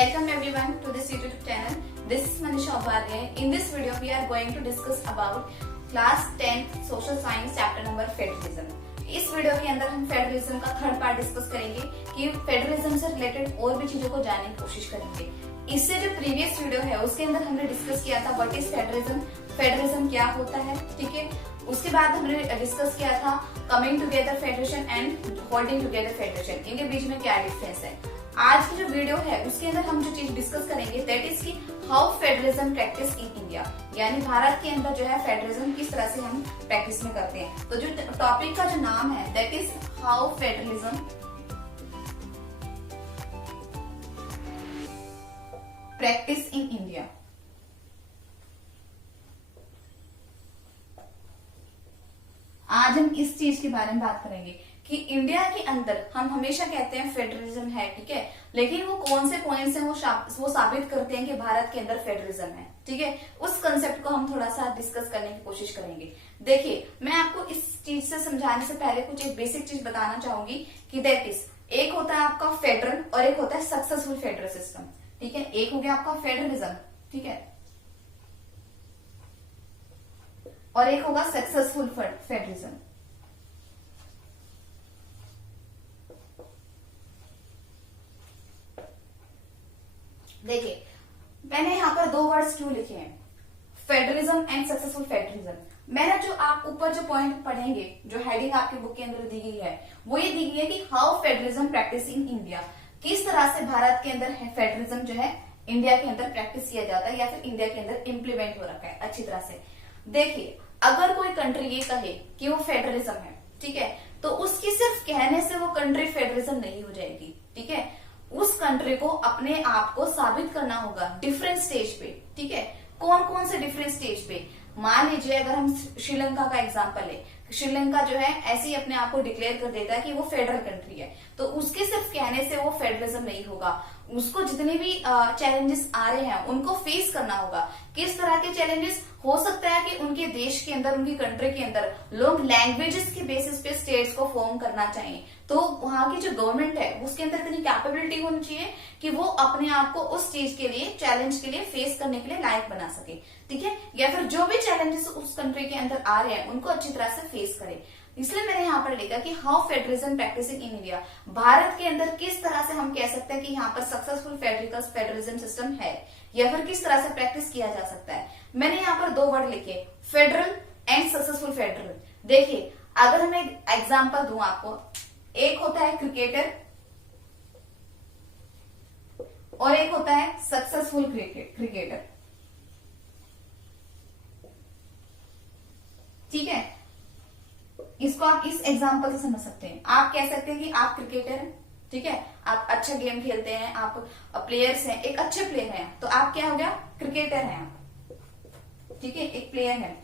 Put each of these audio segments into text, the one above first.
Welcome everyone to this YouTube channel. This is Manisha Upadhyay. In this video, we are going to discuss about class 10th social science chapter number federalism. इस video के अंदर हम federalism का third part discuss करेंगे कि federalism से related और भी चीजों को जानने की कोशिश करेंगे. इससे जो प्रीवियस वीडियो है उसके अंदर हमने डिस्कस किया था व्हाट इज फेडरलिज्म, फेडरलिज्म क्या होता है, ठीक है. उसके बाद हमने डिस्कस किया था coming together federation and holding together federation, इनके बीच में क्या डिफरेंस है. आज की जो वीडियो है उसके अंदर हम जो चीज डिस्कस करेंगे दैट इज की how federalism practice in India, यानी भारत के अंदर जो है फेडरलिज्म किस तरह से हम प्रैक्टिस में करते हैं. तो जो टॉपिक का जो नाम है that is how federalism practice in India. आज हम इस चीज के बारे में बात करेंगे कि इंडिया के अंदर हम हमेशा कहते हैं फेडरलिज्म है, ठीक है, लेकिन वो कौन से पॉइंट्स हैं वो साबित करते हैं कि भारत के अंदर फेडरलिज्म है, ठीक है. उस कंसेप्ट को हम थोड़ा सा डिस्कस करने की कोशिश करेंगे. देखिए, मैं आपको इस चीज से समझाने से पहले कुछ एक बेसिक चीज बताना चाहूंगी कि दैट इज एक होता है आपका फेडरल और एक होता है सक्सेसफुल फेडरल सिस्टम, ठीक है. एक हो गया आपका फेडरलिज्म, ठीक है, और एक होगा सक्सेसफुल फेडरलिज्म. देखिए, मैंने यहाँ पर दो वर्ड्स क्यों लिखे हैं, फेडरलिज्म एंड सक्सेसफुल फेडरलिज्म. मैंने जो आप ऊपर जो पॉइंट पढ़ेंगे, जो हेडिंग आपकी बुक के अंदर दी गई है वो ये दी गई है कि how federalism practice in India, किस तरह से भारत के अंदर फेडरलिज्म जो है इंडिया के अंदर प्रैक्टिस किया जाता है या फिर इंडिया के अंदर इम्प्लीमेंट हो रखा है अच्छी तरह से. देखिए, अगर कोई कंट्री ये कहे कि वो फेडरलिज्म है, ठीक है, तो उसकी सिर्फ कहने से वो कंट्री फेडरलिज्म नहीं हो जाएगी, ठीक है. उस कंट्री को अपने आप को साबित करना होगा डिफरेंट स्टेज पे, ठीक है. कौन कौन से डिफरेंट स्टेज पे, मान लीजिए अगर हम श्रीलंका का एग्जांपल ले, श्रीलंका जो है ऐसे ही अपने आप को डिक्लेयर कर देता है कि वो फेडरल कंट्री है, तो उसके सिर्फ कहने से वो फेडरलिज्म नहीं होगा. उसको जितने भी चैलेंजेस आ रहे हैं उनको फेस करना होगा. किस तरह के चैलेंजेस, हो सकता है कि उनके देश के अंदर, उनकी कंट्री के अंदर लोग लैंग्वेजेस के बेसिस पे स्टेट्स को फॉर्म करना चाहिए, तो वहां की जो गवर्नमेंट है उसके अंदर इतनी कैपेबिलिटी होनी चाहिए कि वो अपने आप को उस चीज के लिए, चैलेंज के लिए फेस करने के लिए लायक बना सके, ठीक है. या फिर जो भी चैलेंजेस उस कंट्री के अंदर आ रहे हैं उनको अच्छी तरह से फेस करे. इसलिए मैंने यहाँ पर लिखा कि how federalism practising in India, Bharat के अंदर किस तरह से हम कह सकते हैं कि यहाँ पर सक्सेसफुल फेडरलिज्म सिस्टम है या फिर किस तरह से प्रैक्टिस किया जा सकता है. मैंने यहाँ पर दो वर्ड लिखे, फेडरल एंड सक्सेसफुल फेडरल. देखिए, अगर मैं एग्जाम्पल दूं आपको, एक होता है क्रिकेटर और एक होता है सक्सेसफुल क्रिकेटर, ठीक है. इसको आप इस एग्जाम्पल से समझ सकते हैं. आप कह सकते हैं कि आप क्रिकेटर हैं, ठीक है, आप अच्छा गेम खेलते हैं, आप प्लेयर्स हैं, एक अच्छे प्लेयर हैं, तो आप क्या हो गया, क्रिकेटर हैं आप, ठीक है, एक प्लेयर है.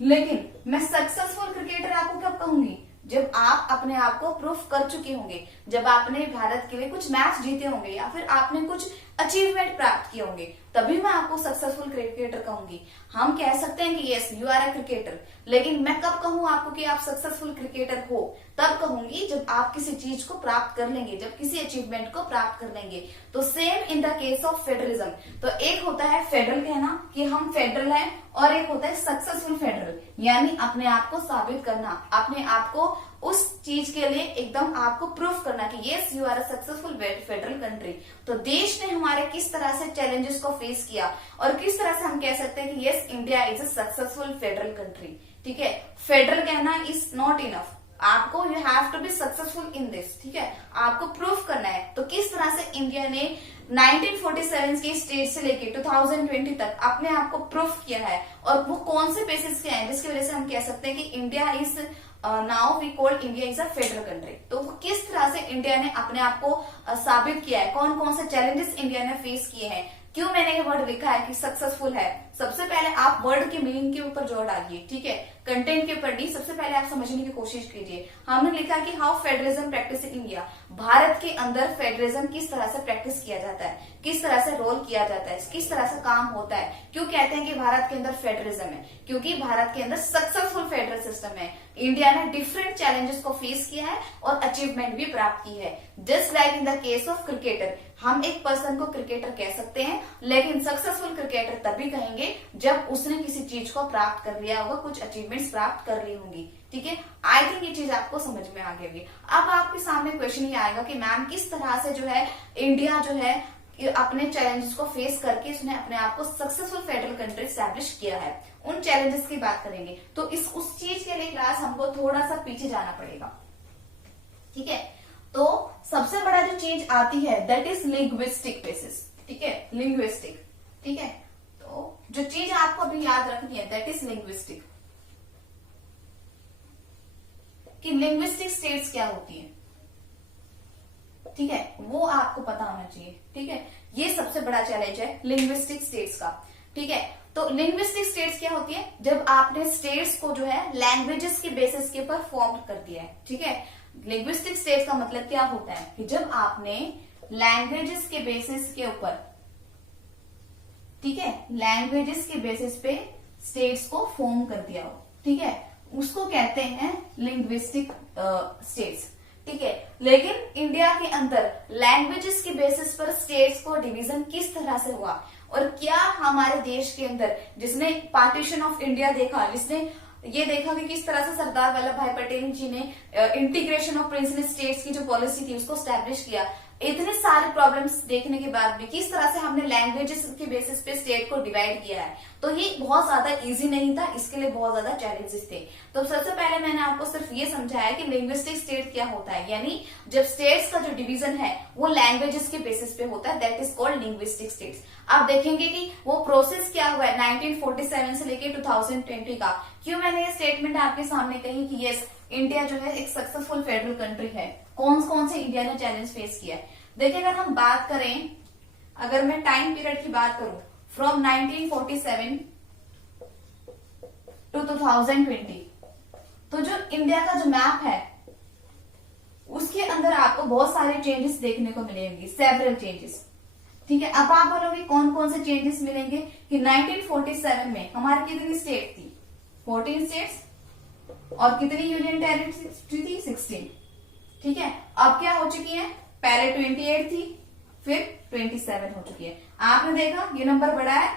लेकिन मैं सक्सेसफुल क्रिकेटर आपको कब कहूंगी, जब आप अपने आप को प्रूफ कर चुके होंगे, जब आपने भारत के लिए कुछ मैच जीते होंगे या फिर आपने कुछ अचीवमेंट प्राप्त किए होंगे, तभी मैं आपको सक्सेसफुल क्रिकेटर कहूंगी. हम कह सकते हैं कि yes you are a cricketer, लेकिन मैं कब कहूं आपको कि आप सक्सेसफुल क्रिकेटर हो, तब कहूंगी जब आप किसी चीज को प्राप्त कर लेंगे, जब किसी अचीवमेंट को प्राप्त कर लेंगे. तो same in the case of federalism. तो एक होता है फेडरल कहना कि हम फेडरल हैं, और एक होता है सक्सेसफुल फेडरल, यानी अपने आप को साबित करना, अपने आप को उस चीज के लिए एकदम आपको प्रूफ करना कि yes you are a successful federal country. तो देश ने हमारे किस तरह से चैलेंजेस को फेस किया और किस तरह से हम कह सकते हैं कि yes India is a successful federal country, ठीक है. फेडरल कहना इज नॉट इनफ, आपको you have to be successful in this, ठीक है, आपको प्रूफ करना है. तो किस तरह से इंडिया ने 1947 के स्टेज से लेके 2020 तक अपने आप को प्रूफ किया है, और वो कौन से बेसिस के हैं जिसकी वजह से हम कह सकते हैं कि India is now we called India is a federal country. तो किस तरह से इंडिया ने अपने आप को साबित किया है, कौन कौन से चैलेंजेस इंडिया ने फेस किए हैं. क्यों मैंने ये वर्ड लिखा है कि सक्सेसफुल है, सबसे पहले आप वर्ड के मीनिंग के ऊपर जोर डालिए, ठीक है, कंटेंट के ऊपर नहीं. सबसे पहले आप समझने की कोशिश कीजिए. हमने लिखा कि how federalism practice in India, Bharat के अंदर फेडरलिज्म किस तरह से प्रैक्टिस किया जाता है, किस तरह से रोल किया जाता है, किस तरह से काम होता है. क्यों कहते हैं कि भारत के अंदर फेडरलिज्म है, क्योंकि भारत के अंदर सक्सेसफुल फेडरल सिस्टम है. इंडिया ने डिफरेंट चैलेंजेस को फेस किया है और अचीवमेंट भी प्राप्त की है. Just like in the case of cricketer, हम एक पर्सन को क्रिकेटर कह सकते हैं, लेकिन सक्सेसफुल क्रिकेटर तभी कहेंगे जब उसने किसी चीज को प्राप्त कर लिया होगा, कुछ अचीवमेंट्स प्राप्त कर ली होंगी। ठीक है, आई थिंक ये चीज आपको समझ में आ गई होगी। अब आपके सामने क्वेश्चन ये आएगा कि मैम किस तरह से जो है इंडिया जो है अपने चैलेंजेस को फेस करके उसने अपने आप को सक्सेसफुल फेडरल कंट्री स्टैब्लिश किया है, उन चैलेंजेस की बात करेंगे। तो उस चीज के लिए क्लास हमको थोड़ा सा पीछे जाना पड़ेगा। ठीक है, तो सबसे बड़ा जो चीज आती है दैट इज लिंग्विस्टिक बेसिस। ठीक है, लिंग्विस्टिक। ठीक है, तो जो चीज आपको अभी याद रखनी है दैट इज लिंग्विस्टिक, कि लिंग्विस्टिक स्टेट्स क्या होती है। ठीक है, वो आपको पता होना चाहिए। ठीक है, ये सबसे बड़ा चैलेंज है लिंग्विस्टिक स्टेट्स का। ठीक है, तो लिंग्विस्टिक स्टेट्स क्या होती है, जब आपने स्टेट्स को जो है लैंग्वेजेस के बेसिस के ऊपर फॉर्म कर दिया है। ठीक है, लिंग्विस्टिक स्टेट्स का मतलब क्या होता है कि जब आपने लैंग्वेजेस के बेसिस के ऊपर, ठीक है, लैंग्वेजेस के बेसिस पे स्टेट्स को फॉर्म कर दिया हो, ठीक है, उसको कहते हैं लिंग्विस्टिक स्टेट्स। ठीक है, लेकिन इंडिया के अंदर लैंग्वेजेस के बेसिस पर स्टेट्स को डिवीजन किस तरह से हुआ, और क्या हमारे देश के अंदर जिसने पार्टीशन ऑफ इंडिया देखा, जिसने ये देखा कि किस तरह से सरदार वल्लभ भाई पटेल जी ने इंटीग्रेशन ऑफ प्रिंसिपल स्टेट्स की जो पॉलिसी थी उसको स्टैब्लिश किया, इतने सारे प्रॉब्लम्स देखने के बाद भी किस तरह से हमने लैंग्वेजेस के बेसिस पे स्टेट को डिवाइड किया है, तो ये बहुत ज्यादा इजी नहीं था, इसके लिए बहुत ज्यादा चैलेंजेस थे। तो सबसे पहले मैंने आपको सिर्फ ये समझाया कि लिंग्विस्टिक स्टेट क्या होता है, यानी जब स्टेट्स का जो डिवीजन है वो लैंग्वेजेस के बेसिस पे होता है, that is called linguistic states. आप देखेंगे कि वो प्रोसेस क्या हुआ है 1947 से लेके 2020 का। क्यों मैंने ये स्टेटमेंट आपके सामने कही कि यस इंडिया जो है एक सक्सेसफुल फेडरल कंट्री है, कौन कौन से इंडिया ने चैलेंज फेस किया है। देखिए, अगर हम बात करें, अगर मैं टाइम पीरियड की बात करूं फ्रॉम 1947 टू 2020, तो जो इंडिया का जो मैप है उसके अंदर आपको बहुत सारे चेंजेस देखने को मिलेंगे, सेवरल चेंजेस। ठीक है, अब आप बोलोगे कौन कौन से चेंजेस मिलेंगे कि 1947 में हमारी कितनी स्टेट थी, 14 स्टेट्स, और कितनी यूनियन टेरिटरी थी, 16। ठीक है, अब क्या हो चुकी है, पहले 28 थी, फिर 27 हो चुकी है। आपने देखा ये नंबर बढ़ा है।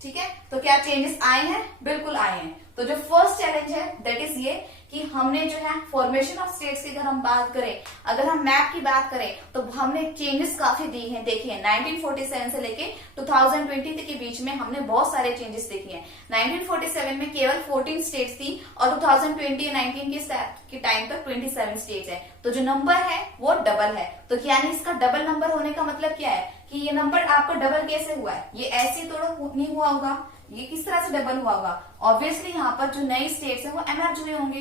ठीक है, तो क्या चेंजेस आए हैं, बिल्कुल आए हैं। तो जो फर्स्ट चैलेंज है दैट इज ये कि हमने जो है फॉर्मेशन ऑफ स्टेट्स की अगर हम बात करें, अगर हम मैप की बात करें, तो हमने चेंजेस काफी दी हैं, देखे हैं 1947 से लेके 2020 के बीच में हमने बहुत सारे चेंजेस देखे हैं। 1947 में केवल 14 स्टेट्स थी और 2020-19 के टाइम पर 27 स्टेट्स है, तो जो नंबर है वो डबल है। तो यानी इसका डबल नंबर होने का मतलब क्या है कि ये नंबर आपका डबल कैसे हुआ है, ये ऐसे तो नहीं हुआ होगा, ये किस तरह से डबल हुआ होगा, ऑब्वियसली यहाँ पर जो नई स्टेट्स हैं वो एमर्ज हुए होंगे।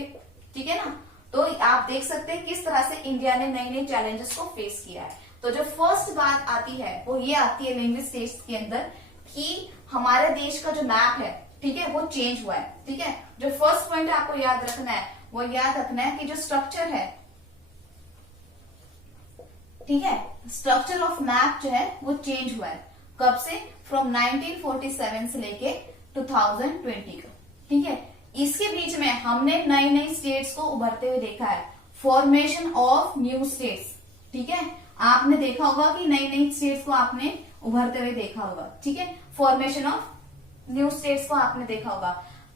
ठीक है ना, तो आप देख सकते हैं किस तरह से इंडिया ने नई नई चैलेंजेस को फेस किया है। तो जो फर्स्ट बात आती है वो ये आती है लिंग्विस्टिक स्टेट्स के अंदर कि हमारे देश का जो मैप है, ठीक है, वो चेंज हुआ है। ठीक है, जो फर्स्ट पॉइंट आपको याद रखना है वो याद रखना है कि जो स्ट्रक्चर है, ठीक है, स्ट्रक्चर ऑफ मैप जो है वो चेंज हुआ है। कब से, फ्रॉम 1947 से लेके 2020 का। ठीक है, इसके बीच में हमने नई नई स्टेट्स को उभरते हुए देखा है, फॉर्मेशन ऑफ न्यू स्टेट्स। ठीक है, आपने देखा होगा कि नई नई स्टेट्स को आपने उभरते हुए देखा होगा। ठीक है, फॉर्मेशन ऑफ न्यू स्टेट्स को आपने देखा होगा,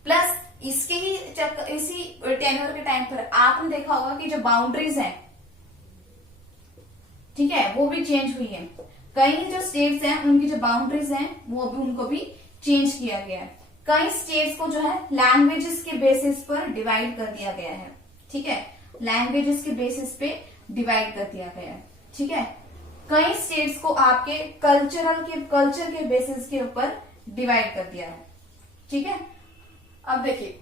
प्लस इसके ही इसी टेन्योर के टाइम पर आपने देखा होगा कि जो बाउंड्रीज हैं, ठीक है, वो भी चेंज हुई है। कई जो स्टेट्स हैं उनकी जो बाउंड्रीज हैं वो भी उनको भी चेंज किया गया है। कई स्टेट्स को जो है लैंग्वेजेस के बेसिस पर डिवाइड कर दिया गया है। ठीक है, लैंग्वेजेस के बेसिस पे डिवाइड कर दिया गया है। ठीक है, कई स्टेट्स को आपके कल्चर के बेसिस के ऊपर डिवाइड कर दिया है। ठीक है, अब देखिए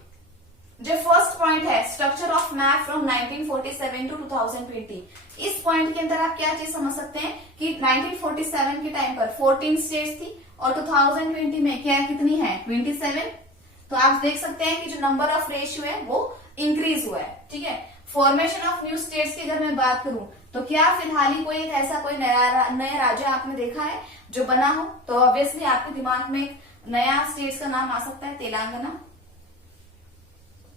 जो फर्स्ट पॉइंट है structure of map from 1947 to 2020, इस पॉइंट के अंदर आप क्या चीज समझ सकते हैं कि 1947 के टाइम पर 14 स्टेट्स थी और 2020 में क्या कितनी है, 27। तो आप देख सकते हैं कि जो नंबर ऑफ रेशियो है वो इंक्रीज हुआ है। ठीक है, फॉर्मेशन ऑफ न्यू स्टेट्स की अगर मैं बात करूं तो क्या फिलहाल ही कोई ऐसा कोई नया राज्य आपने देखा है जो बना हो, तो ऑब्वियसली आपके दिमाग में एक नया स्टेट्स का नाम आ सकता है, तेलंगाना।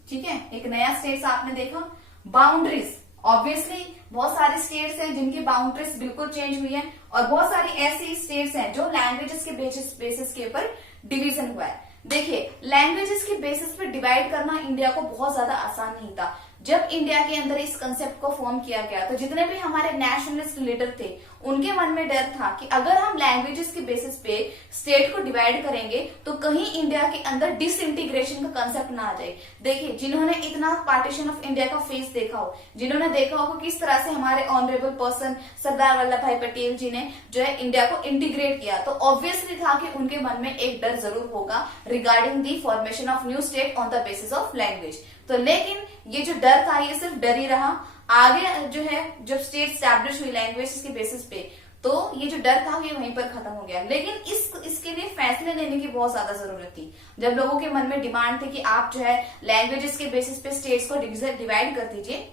ठीक है, एक नया स्टेट्स आपने देखा। बाउंड्रीज ऑब्वियसली बहुत सारे स्टेट्स हैं जिनकी बाउंड्रीज बिल्कुल चेंज हुई है, और बहुत सारी ऐसी स्टेट्स हैं जो लैंग्वेजेस के बेसिस के ऊपर डिवीजन हुआ है। देखिए, लैंग्वेजेस के बेसिस पे डिवाइड करना इंडिया को बहुत ज्यादा आसान नहीं था। जब इंडिया के अंदर इस कंसेप्ट को फॉर्म किया गया तो जितने भी हमारे नेशनलिस्ट लीडर थे उनके मन में डर था कि अगर हम लैंग्वेजेस के बेसिस पे स्टेट को डिवाइड करेंगे तो कहीं इंडिया के अंदर डिसइंटीग्रेशन का कंसेप्ट ना आ जाए। देखिए, जिन्होंने इतना पार्टीशन ऑफ इंडिया का फेस देखा हो, जिन्होंने देखा हो कि किस तरह से हमारे ऑनरेबल पर्सन सरदार वल्लभ भाई पटेल जी ने जो है इंडिया को इंटीग्रेट किया, तो ऑब्वियसली था कि उनके मन में एक डर जरूर होगा regarding the formation of new state on the basis of language. तो लेकिन ये जो डर था ये सिर्फ डर ही रहा। आगे जो है जब स्टेट स्टैब्लिश हुई लैंग्वेज के बेसिस पे, तो ये जो डर था ये वहीं पर खत्म हो गया। लेकिन इसके लिए फैसले लेने की बहुत ज्यादा जरूरत थी। जब लोगों के मन में डिमांड थी कि आप जो है लैंग्वेजेस के बेसिस पे स्टेट्स को डिवाइड कर दीजिए,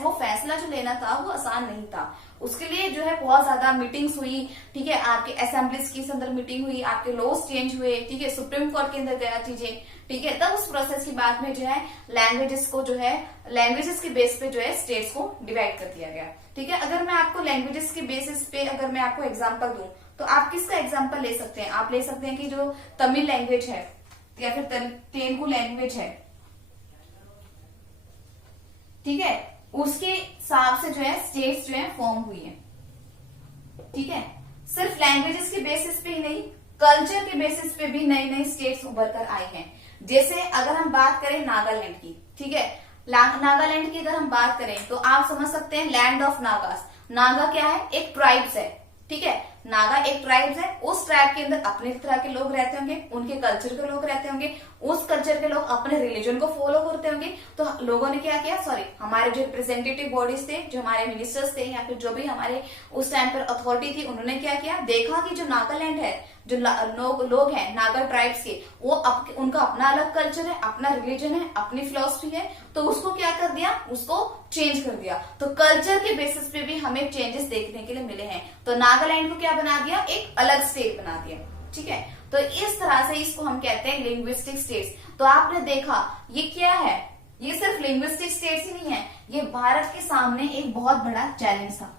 वो फैसला जो लेना था वो आसान नहीं था। उसके लिए जो है बहुत ज्यादा मीटिंग्स हुई, ठीक है, आपके असेंबलीज के अंदर मीटिंग हुई, आपके लॉज चेंज हुए, ठीक है, सुप्रीम कोर्ट के अंदर गया चीजें, ठीक है, तब उस प्रोसेस के बाद में जो है लैंग्वेजेस के बेस पे जो है स्टेट्स को डिवाइड कर दिया गया। ठीक है, अगर मैं आपको लैंग्वेजेस के बेसिस पे अगर मैं आपको एग्जांपल दूं तो आप किसका एग्जांपल ले सकते हैं? आप ले सकते हैं कि जो तमिल लैंग्वेज है या फिर तेलुगु लैंग्वेज है, ठीक है, उसके हिसाब से जो है स्टेट्स जो है फॉर्म हुई है। ठीक है, सिर्फ लैंग्वेजेस के बेसिस पे ही नहीं, कल्चर के बेसिस पे भी नई नई स्टेट्स उभर कर आई हैं। जैसे अगर हम बात करें नागालैंड की, ठीक है, नागालैंड की अगर हम बात करें तो आप समझ सकते हैं लैंड ऑफ नागास। नागा क्या है? एक ट्राइब्स है, ठीक है, नागा एक ट्राइब्स है। उस ट्राइब के अंदर अपने तरह के लोग रहते होंगे, उनके कल्चर के लोग रहते होंगे, उस कल्चर के लोग अपने रिलीजन को फॉलो करते होंगे। तो लोगों ने क्या किया, हमारे जो रिप्रेजेंटेटिव बॉडीज थे, जो हमारे मिनिस्टर्स थे या फिर जो भी हमारे उस टाइम पर अथॉरिटी थी, उन्होंने क्या किया, देखा कि जो नागालैंड है, जो लोग हैं नागा ट्राइब्स के, वो उनका अपना अलग कल्चर है, अपना रिलीजन है, अपनी फिलोसफी है, तो उसको क्या कर दिया, उसको चेंज कर दिया। तो कल्चर के बेसिस पे भी हमें चेंजेस देखने के लिए मिले हैं। तो नागालैंड को क्या बना दिया, एक अलग स्टेट बना दिया। ठीक है, तो इस तरह से इसको हम कहते हैं लिंग्विस्टिक स्टेट्स। तो आपने देखा ये क्या है, ये सिर्फ लिंग्विस्टिक स्टेट्स ही नहीं है, ये भारत के सामने एक बहुत बड़ा चैलेंज था।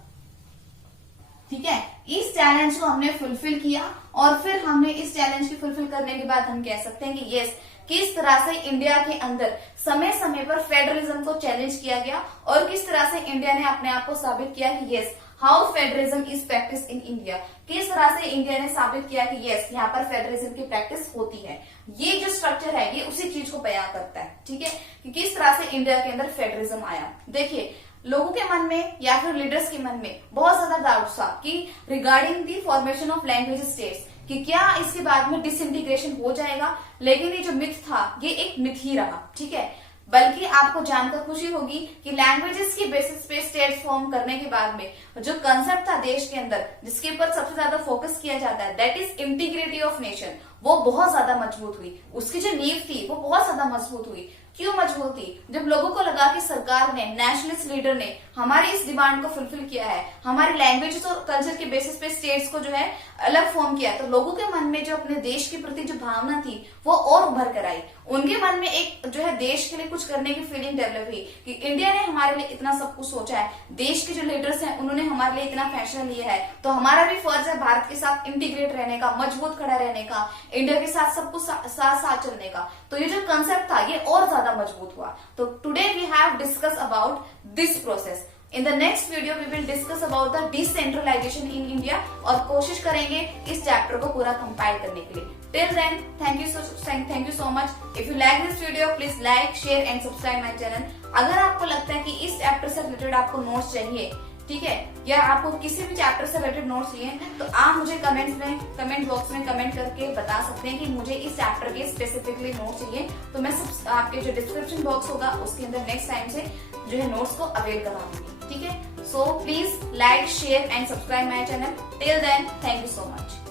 ठीक है, इस चैलेंज को हमने फुलफिल किया और फिर हमने इस चैलेंज की फुलफिल करने के बाद हम कह सकते हैं कि यस, किस तरह से इंडिया के अंदर समय समय पर फेडरलिज्म को चैलेंज किया गया और किस तरह से इंडिया ने अपने आप को साबित किया कि yes, how federalism is practice in India. किस तरह से इंडिया ने साबित किया कि यस, यहाँ पर फेडरलिज्म की प्रैक्टिस होती है। ये जो स्ट्रक्चर है ये उसी चीज को बयां करता है। ठीक है, कि किस तरह से इंडिया के अंदर फेडरलिज्म आया। देखिए, लोगों के मन में या फिर लीडर्स के मन में बहुत ज्यादा डाउट था कि regarding the formation of language states, कि क्या इसके बाद में डिसइंटीग्रेशन हो जाएगा। लेकिन ये जो मिथ था ये एक मिथ ही रहा। ठीक है, बल्कि आपको जानकर खुशी होगी कि लैंग्वेजेस की बेसिस पे स्टेट्स फॉर्म करने के बाद में जो कंसेप्ट था देश के अंदर, जिसके ऊपर सबसे ज्यादा फोकस किया जाता है, that is integrity of nation, वो बहुत ज्यादा मजबूत हुई। उसकी जो नींव थी वो बहुत ज्यादा मजबूत हुई। क्यों मजबूत थी? जब लोगों को लगा कि सरकार ने, नेशनलिस्ट लीडर ने हमारी इस डिमांड को फुलफिल किया है, हमारे लैंग्वेजेस और कल्चर के बेसिस पे स्टेट्स को जो है अलग फॉर्म किया, तो लोगों के मन में जो अपने देश के प्रति जो भावना थी वो और उभर कर आई। उनके मन में एक जो है देश के लिए कुछ करने की फीलिंग डेवलप हुई कि इंडिया ने हमारे लिए इतना सब कुछ सोचा है, देश के जो लीडर्स हैं उन्होंने हमारे लिए इतना फैसला लिया है, तो हमारा भी फर्ज है भारत के साथ इंटीग्रेट रहने का, मजबूत खड़ा रहने का, इंडिया के साथ सब कुछ साथ चलने का। तो ये जो कंसेप्ट था ये और ज्यादा मजबूत हुआ। तो today we have discuss about this process. In the next video we will discuss about the decentralisation in India और कोशिश करेंगे इस चैप्टर को पूरा कंपाइल करने के लिए। Till then, thank you so much. If you like this video please like, share and subscribe my channel. अगर आपको लगता है कि इस चैप्टर से रिलेटेड आपको नोट्स चाहिए, ठीक है, या आपको किसी भी चैप्टर से रिलेटेड नोट्स चाहिए, तो आप मुझे कमेंट बॉक्स में कमेंट करके बता सकते हैं कि मुझे इस चैप्टर के स्पेसिफिकली नोट्स चाहिए। तो मैं सब आपके जो डिस्क्रिप्शन बॉक्स होगा उसके अंदर नेक्स्ट टाइम से जो है नोट्स को अवेल करा दूंगी। ठीक है, so please like, share and subscribe my channel. Till then, thank you so much.